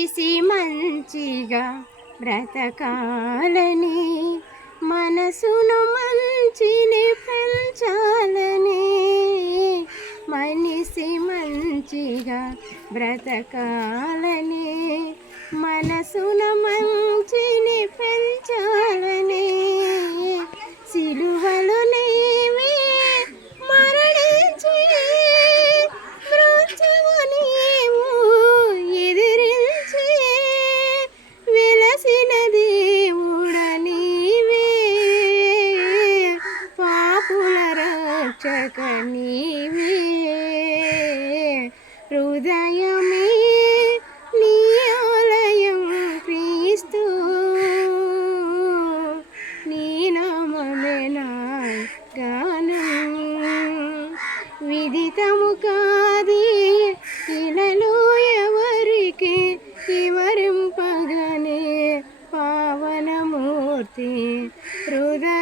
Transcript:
మంచిగా బ్రతకాలని మనసును మంచిని పెంచాలని మనిషి మంచిగా బ్రతకాలని మనసును మంచిని పెంచాలని సిలువలు నీవే మరణించి మృత్యువు నీవు ఎదిరించి వెలసిన దేవుడ నీవే పాపుల రక్షక నీవే హృదయమే నీ ఆలయం క్రీస్తు నీ నామమే నా గానం విదితము కాది ఇలలో ఎవరికి వివరింపగనే పావనమూర్తి హృదయ